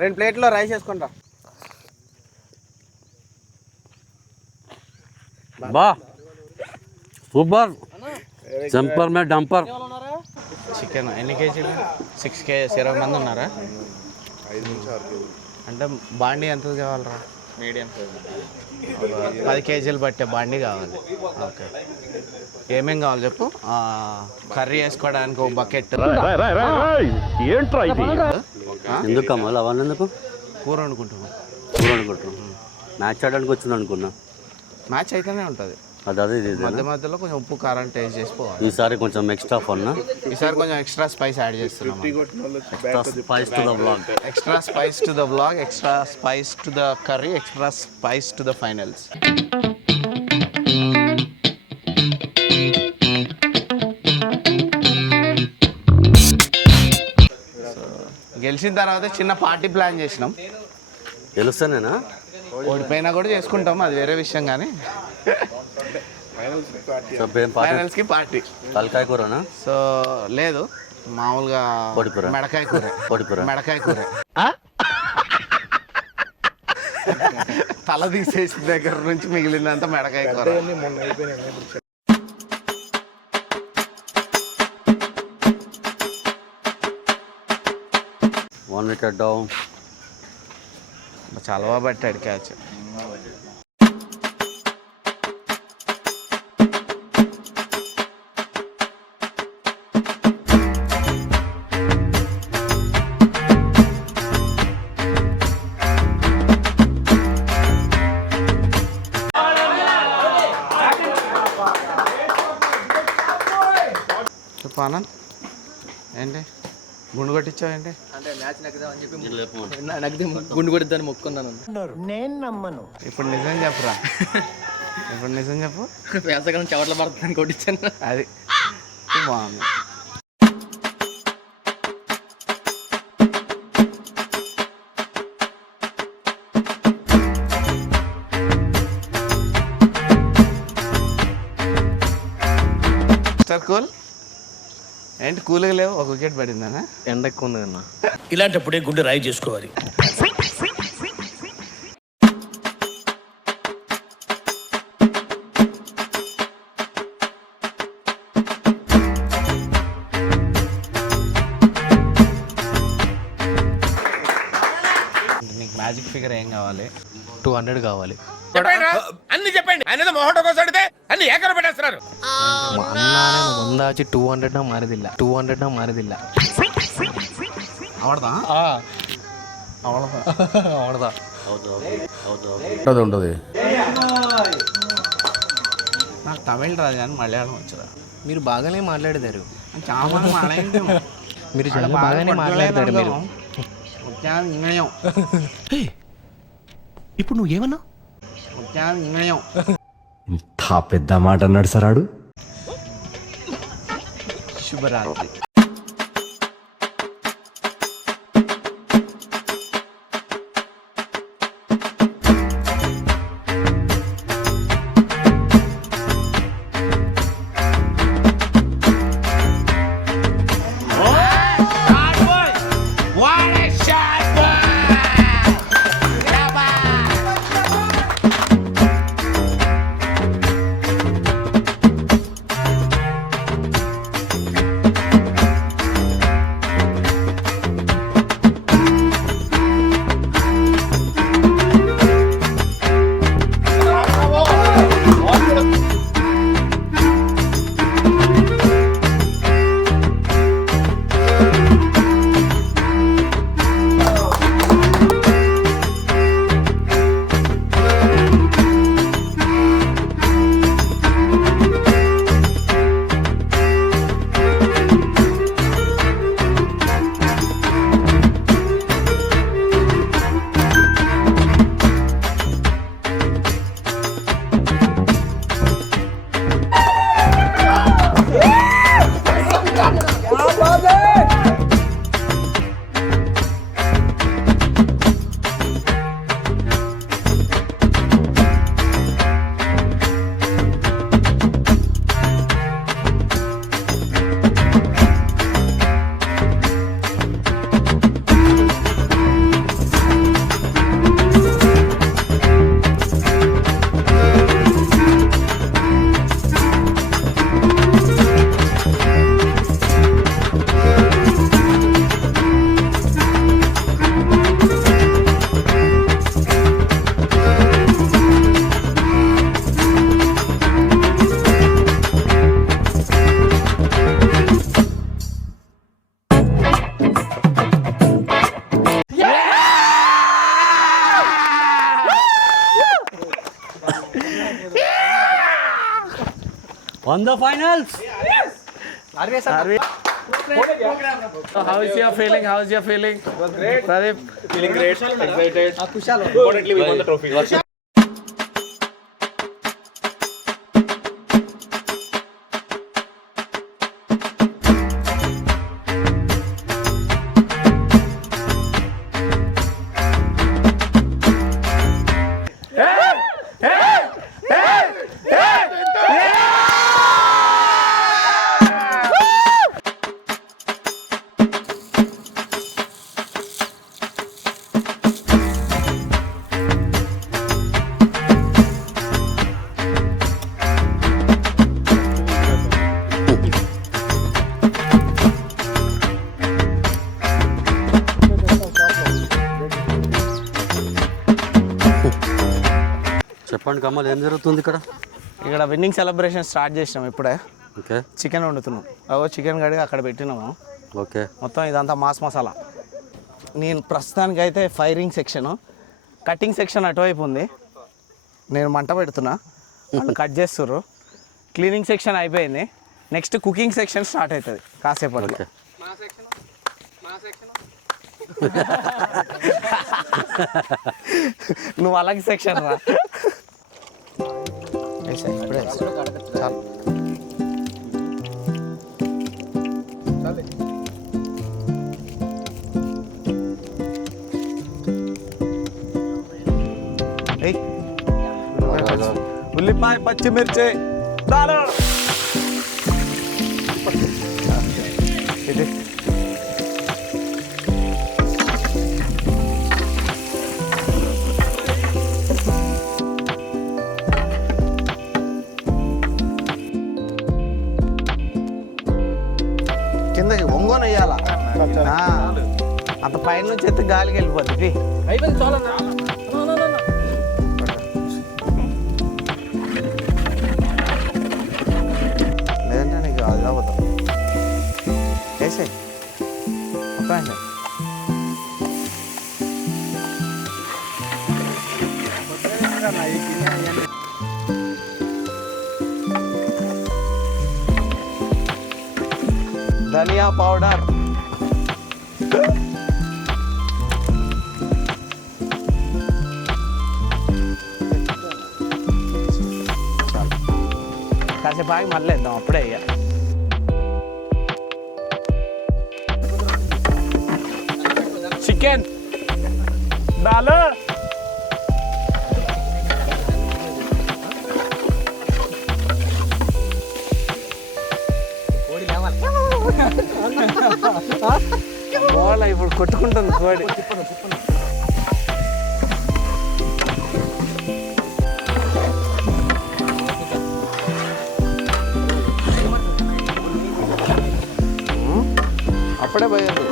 రెండు ప్లేట్లో రైస్ వేసుకుంటా. బా సూపర్ జంపర్ మే డంపర్. చికెన్ ఎన్ని కేజీలు? 6 కేజీ 20 మంది ఉన్నారా? 5 నుంచి 6 కేజీలు. అంటే బాండీ ఎంత కావాలరా? మీడియం 10 కేజీలు పట్టే బాండీ కావాలి. ఓకే, ఏమేం కావాలి చెప్పు. కర్రీ వేసుకోవడానికి ఒక బకెట్. ఎందుకు కమ్మాలి అవన్నీ? ఎందుకు కూర వండుకుంటున్నాం. మ్యాచ్ ఆడడానికి వచ్చింది అనుకున్నా. మ్యాచ్ అయితేనే ఉంటుంది. అదే మధ్య మధ్యలో కొంచెం ఉప్పు కారం టేస్ట్ చేసుకోవాలి. ఈసారి కొంచెం ఎక్స్ట్రా ఫన్. ఈసారి కొంచెం ఎక్స్ట్రా స్పైస్ యాడ్ చేస్తున్నాం. Extra spice to the blog. Extra spice to the blog, extra spice to the curry, extra spice to the finals. గెలిచిన తర్వాత చిన్న పార్టీ ప్లాన్ చేసినాం. గెలుస్తానేనా? ఓడిపోయినా కూడా చేసుకుంటాం, అది వేరే విషయం. కానీ ఫైనల్స్కి పార్టీ. తలకాయ కూరనా? సో లేదు, మామూలుగా మెడకాయ కూర. మెడకాయ కూర తల తీసేసిన దగ్గర నుంచి మిగిలినంత మెడకాయ కూర. డౌన్. చాలా బాగా పట్టాడు క్యాచ్. ఆనంద్ ఏంటి గుండు కొట్టించావు? ఏంటి అంటే మ్యాచ్ నగ్గుదామని చెప్పి నగ్గుదాం గుండు కొట్టిద్దని మొక్కున్నాను. నేను నమ్మను. ఇప్పుడు నిజం చెప్పురా. ఇప్పుడు నిజం చెప్పు. వేసవికాలం చెవట్ల పడుతుందని కొట్టించాను. అది బాగుంది. సార్ కూల్ ఏంటి? కూల్గా లేవు, ఒక వికెట్ పడిందనా? ఎండ ఎక్కువ ఉంది అన్న. ఇలాంటప్పుడే గుండె రాయి చేసుకోవాలి. నీకు మ్యాజిక్ ఫిగర్ ఏం కావాలి? 200 కావాలి. అన్ని చెప్పండి. అనేది మొహట కోసం అడితే అన్ని ఏకర పెట్టేస్తున్నారు. మా అన్న ముందాచి 200 మారదిಲ್ಲ. 200 మారదిಲ್ಲ. అవడదా? అవడదా? ఉంటుంది. నాకు తమిళ రాదు కానీ మలయాళం వచ్చురా. మీరు బాగానే మాట్లాడతారు. చాలా మీరు చాలా బాగానే మాట్లాడతారు. మీరు ఇంగ్లీషం. ఇప్పుడు నువ్వేమన్నా ఇంగ్లీషం ఇంత పెద్ద మాట అన్నాడు సరాడు. శుభరాత్రి. On the finals. How is your feeling? How is your feeling? It was great. Pradeep? Feeling great. Excited. Importantly, we won the trophy. చెప్పండి కమల్, ఏం జరుగుతుంది ఇక్కడ? ఇక్కడ విన్నింగ్ సెలబ్రేషన్ స్టార్ట్ చేసినాం ఇప్పుడే. ఓకే. చికెన్ వండుతున్నాం. అవో చికెన్ కడిగి అక్కడ పెట్టినాము. ఓకే. మొత్తం ఇదంతా మాస్ మసాలా. నేను ప్రస్తుతానికైతే ఫైరింగ్ సెక్షన్, కటింగ్ సెక్షన్ అటువైపు ఉంది. నేను మంట పెడుతున్నా, వాళ్ళు కట్ చేస్తుర్రు. క్లీనింగ్ సెక్షన్ అయిపోయింది. నెక్స్ట్ కుకింగ్ సెక్షన్ స్టార్ట్ అవుతుంది కాసేపట్లో. ఓకే. నువ్వు అలాగే సెక్షన్ రా. ఇప్పుడే చాలు. ఉల్లిపాయ పచ్చిమిర్చి చాలు. ఇది కిందకి ఒంగోని వేయాల. అంత పైన నుంచి ఎత్తి గాలికి వెళ్ళిపోద్ది. లేదంటే నీకు అది అవ్వదు. వేసే మొత్తం వేసే. ధనియా పౌడర్, కాసేపు ఆగి మళ్ళీ వేద్దాం. అప్పుడే ఇక చికెన్ దాల్. ఇప్పుడు కొట్టుకుంటుంది కోడి. అప్పుడే పోయేది.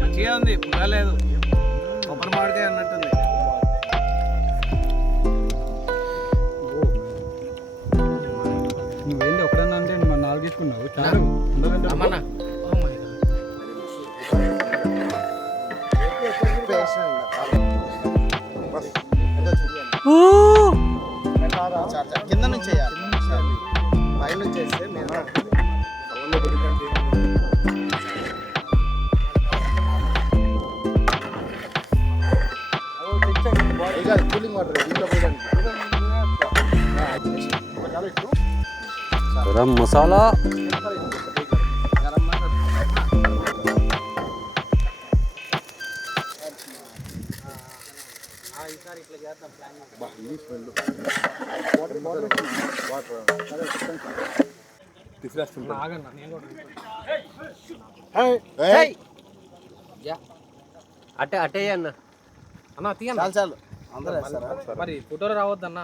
మంచిగా ఉంది, పుల్లలేదు. కొబ్బరి మామిడికాయ అన్నట్టుంది. నువ్వేంటి ఒకడన్నా అంటే మన 4 తీసుకున్నావు చాలు. కింద నుంచి వేయాలి, పై నుంచి వేస్తే నేను కూలింగ్ వాటర్ గరం మసాలా. అట్టే అట్టే అన్న అన్న తీయన్న. చాలు చాలు అందరూ వేస్తారా? మరి ఫోటోలు రావద్దన్న.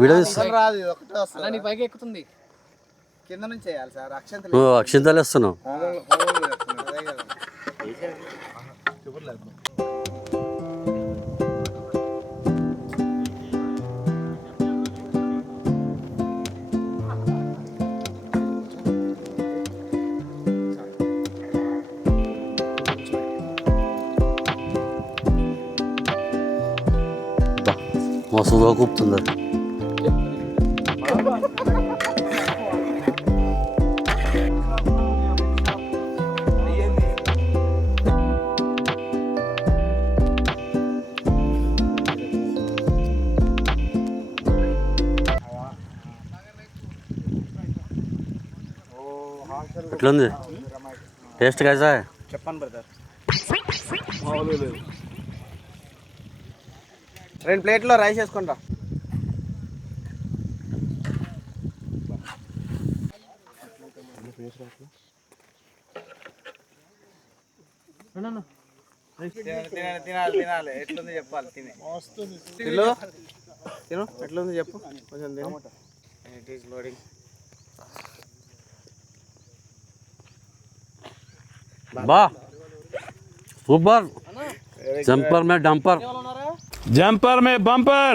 వీడియో రాదు, ఇది ఒకటే వస్తుంది. నీ పైకి ఎక్కుతుంది. కింద నుంచి వేయాలి సార్. అక్షింతలు వేస్తున్నావు. మస్తుగా కూపుతుంది అది. ఎట్లుంది టేస్ట్ కైసా హై? చెప్పండి బ్రదర్. 2 ప్లేట్లో రైస్ వేసుకుంటా. తినాలి ఎట్లుంది చెప్పాలి. తిను ఎట్లుంది చెప్పు కొంచెం తిను. It is loading. బా సూపర్ జంపర్ మే డంపర్ जंपर में बम्पर